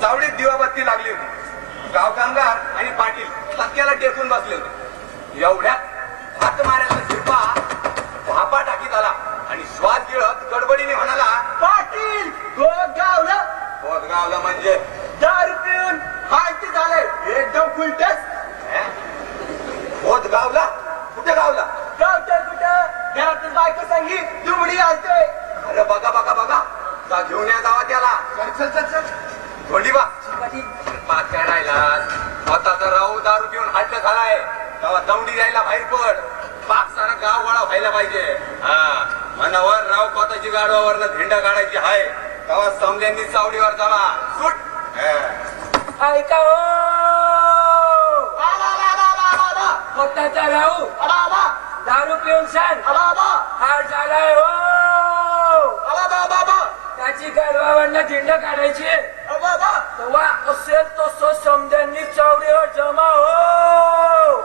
चावडीत दिवाबत्ती लागली होती. गाव कामगार आणि पाटील तक्क्याला टेकून बसले होते. एवढ्यात हात मारायचा शिरपा भापा टाकीत आला आणि श्वास गिळत गडबडीने म्हणाला पाटील गोद गावलं. बोध गावला म्हणजे दारू पिऊन हालती झालंय एकदम फुलटच. बोध गावला कुठे गावला. गावतं कुठं घरातून बायको सांगी दुमडी घालतोय. अरे बघा बघा बघा जा घेऊन या जावा त्याला. चल चल चल धोंडी बा पाक्या राहिलास. स्वतःचा राहू दारू पिऊन हट्ट झालाय तेव्हा दौंडी द्यायला बाहेर पड. पाक सारा गाव गोळा व्हायला पाहिजे. हा मनावर राव स्वतःची गाडवावरनं झेंडा काढायची हाय तेव्हा समल्यांनी चावडीवर जावा. सुट ऐका हो स्वतःचा राहू दारू पिऊन सांग हार झालाय हो. त्याची गाडवावरनं दिंड काढायची बाबा तेव्हा असेल तसं समद्यांनी चावडीवर जमा हो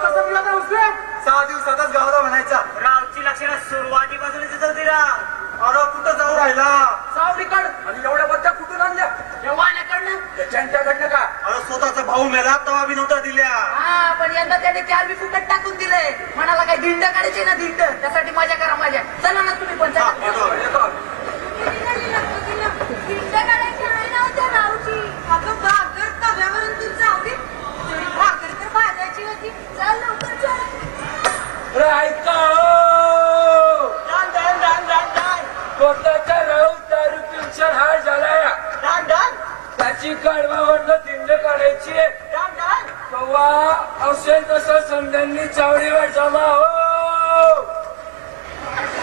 कसं मिळाला उसने 6 दिवसातच गावाला म्हणायचा रावची लक्षणं सुरुवातीपासूनच दिसत तिला अरे कुठं जाऊ राहिला सावडीकड आणि एवढ्या बद्दल कुठून आणल्या या वाण्याकडनं त्याच्याकडनं का अरे स्वतःचा भाऊ मेला तवा बी नव्हता दिल्या हा पण यंदा त्याने 4 बी फुकट टाकून दिले म्हणाला काय दिंड काढायचे ना दिंड त्यासाठी मजा करा माझ्या चला ना तुम्ही पण चला. दिंड काढायची आहे ना त्या रावची अगं भाकर तव्यावरून तू जाऊ दे भाकर तर भाजायची होती चल लवकर चल ऐका स्वतःचा राहू दारू पिऊन हार झालाय त्याची गाडवावरनं दिंड काढायची तेव्हा असेल तसं समद्यांनी चावडीवर जमा हो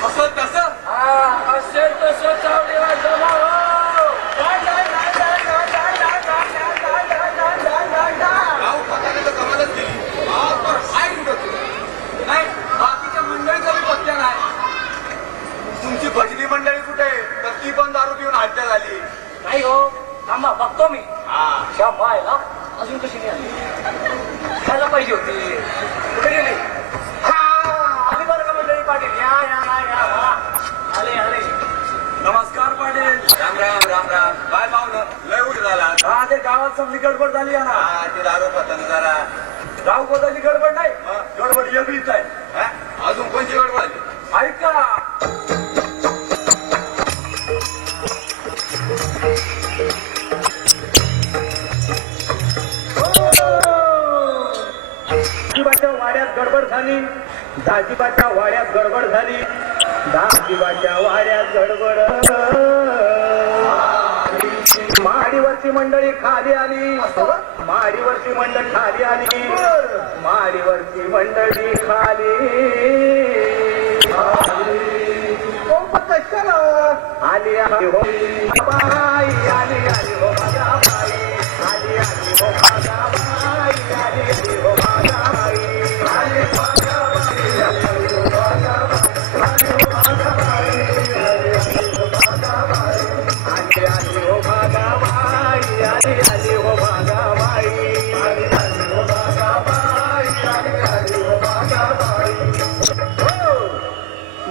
असं तसं हा असेल तसं चावडीवर जमा हो गाव खात्याने तर कमालच केली आज तर हाय कुठं नाही बाकीच्या मंडळीचा बी पत्त्या नाही तुमची भजनी मंडळी कुठे तर ती पण दारू पिऊन हत्या झाली नाही हो थांबा बघतो मी हा त्या बायला अजून कशी नाही आली खायला पाहिजे होती कुठे गेली आली बरं का मंडळी पाटील या आले आले नमस्कार पाटील राम राम राम राम काय पाहुणं लय उठ झाला हा ते गावात समली गडबड झाली आहे ना हा ते दारू पतन जरा गाव गोदाची गडबड नाही गडबड वेगळीच आहे हा? अजून कोणची गडबड आली ऐका दाजीबाच्या वाड्यात गडबड झाली दाजीबाच्या वाड्यात गडबड झाली दाजीबाच्या वाड्यात गडबड माडीवरची मंडळी खाली आली माडीवरची मंडळी खाली आली माडीवरची मंडळी खाली आली आली हो बाई आली आली हो माझा बाई आली आली हो माझा बाई आली आली हो माझा बाई आली माझा बाई आली हो माझा बाई आली आली हो माझा बाई आली आली हो माझा बाई आली आली हो माझा बाई आली आली हो माझा बाई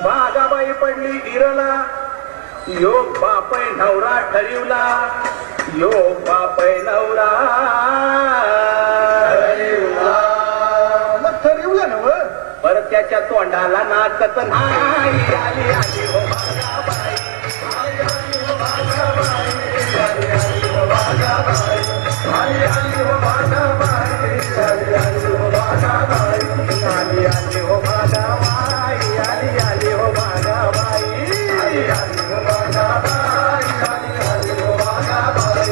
भागाबाई पडली इरला योग बापय नवरा ठरिवला योग बापय नवरा ठरिवला नव पर त्याच्या तोंडाला नाचत नाही आली आली हो माझा बाई आली आली हो माझा बाई आली आली हो माझा बाई आली आली हो माझा बाई आली आली हो माझा बाई आली आली हो माझा बाई आली आली हो माझा बाई आली आली हो माझा बाई आली आली हो माझा बाई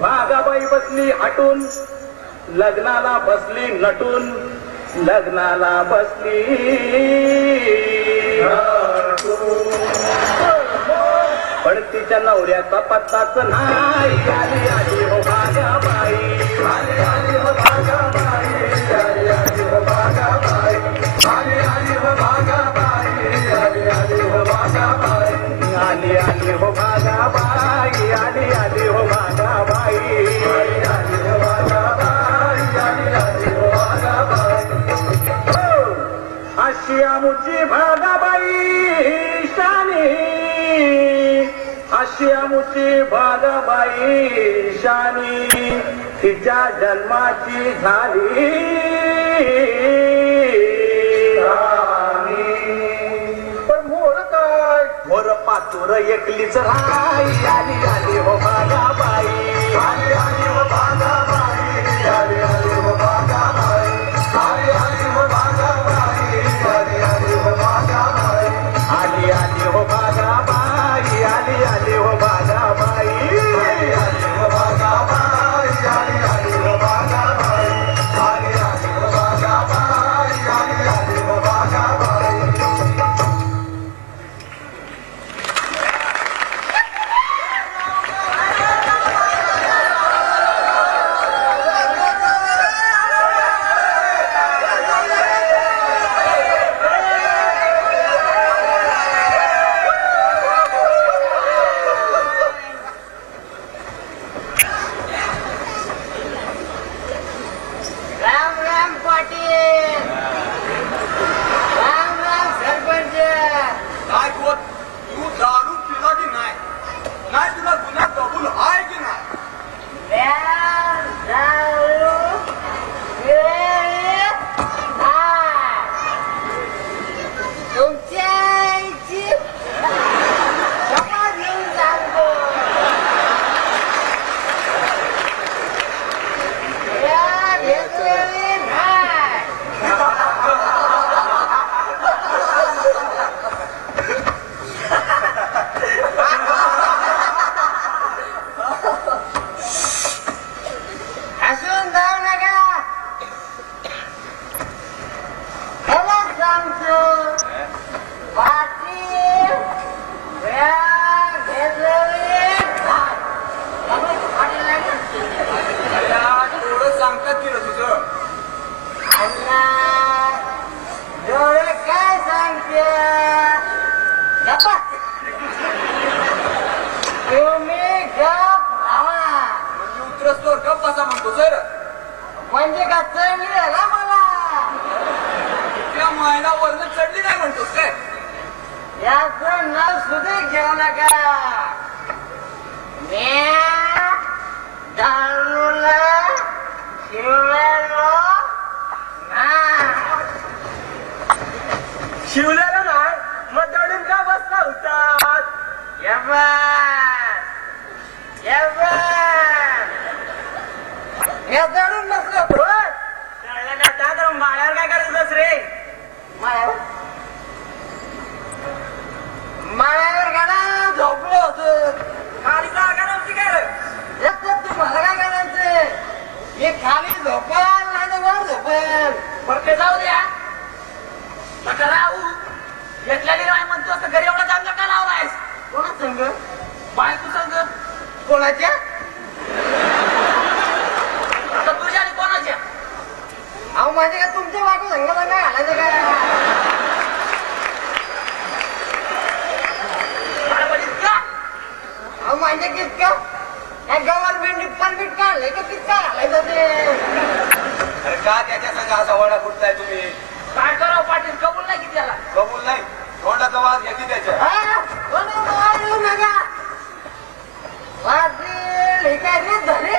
भागाबाई बसली हटून लग्नाला बसली नटून लग्नाला बसली पण तिच्या नवऱ्याचा पत्ताच नाही आली आली हो भागाबाई आली आली हो भागाबाई आली आली हो भागाबाई आली आली हो भागाबाई आली आली हो भागाबाई आली आली हो भागाबाई आली आली हो भागाबाई आली आली हो भागाबाई आली आली हो भागाबाई अशी आमुची भागाबाई शानी अशी आमुची भागाबाई शानी तिच्या जन्माची झाली पण मोर काय मोर पाचोर एकलीच राई आली आली हो भागाबाई आली आली हो भागाबाई आली आली हो भागाबाई आली आली हो भागाबाई आली आली हो भागाबाई आली आली हो भागाबाई आली आली हो भागाबाई आली आली हो भागाबाई आली आली हो भागाबाई आली आली हो भागाबाई आली आली हो भागाबाई तुम्ही गप राहा. म्हणजे उतरस्तोवर गप बसा म्हणतो सर. म्हणजे का चढली ना मला त्या महिला वरनं चढली नाही म्हणतोस काय? याचं नाव सुधे घेऊ नका. मी दारूला शिवलेलो शिवलेलं नाही मग दडून का बसला होतात? या दडून बसलो होतो. दडलं नसता तर माळ्यावर काय करायचं रे? माळ्यावर माळ्यावर गाणं झोपलो होतो. खाली जागा नव्हती काय रे? तुम्हाला काय करायचं? हे खाली झोपल नाही तर वर झोपल. बरं ते जाऊ द्या. नका राहू. घेतलेली नाही म्हणतो असं घरी एवढा चांगला का लावलायस? कोणा संग? बायको संग. कोणाच्या? आता तुझ्या आणि कोणाच्या? अहो माझे का तुमच्या बायको संग लग्न घालायचं काय? बडबडीत का? अहो माझे कितकं या गव्हर्नमेंटने परमिट काढलंय का कितका घालायचं ते? अरे का त्याच्या संग असा वडा कुठताय तुम्ही? काय करावं पाटील? कबूल नाही की त्याला? कबूल नाही. तोंडाचा वास घ्या की त्याच्या. हा? कोणी आवाज येऊ नका. पाटील हे काय रीत झाली?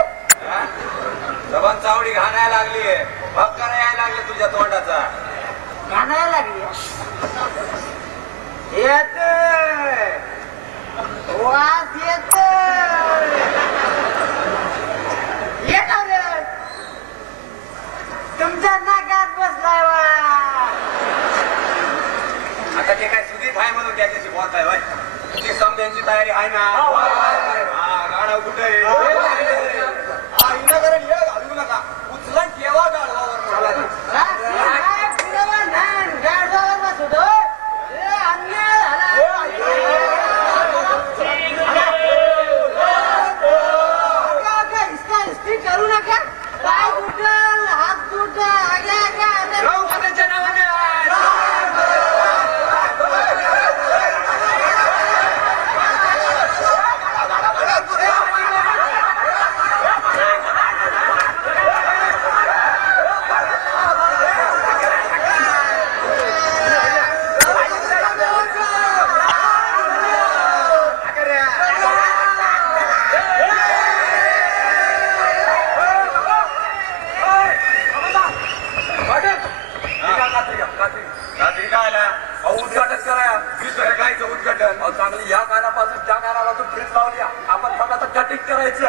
जबान चावडी घाणायला लागलीये. भक्कर यायला लागले तुझ्या तोंडाचा. घाणायला लागली. येतोय वास येतोय. येणार रे. तुमच्या नाकात बसलाय वा. आता ते काय सुदीप आहे म्हणून त्याच्याशी बोलताय होय? तुझी समजायची तयारी आहे ना? हा गाडा कुठे घालू नका. उचलून ठेवा गाडवावर. गाडवावर बसतो. अन्याय झाला. करू नका. पाय तुटल हात तुटल आग्या द्रौपदीच्या नावाने उद्घाटन करा. गायचं उद्घाटन. चांगली या कानापासून त्या कानापासून फ्रीज लावली. आपण फक्त कटिंग करायचं.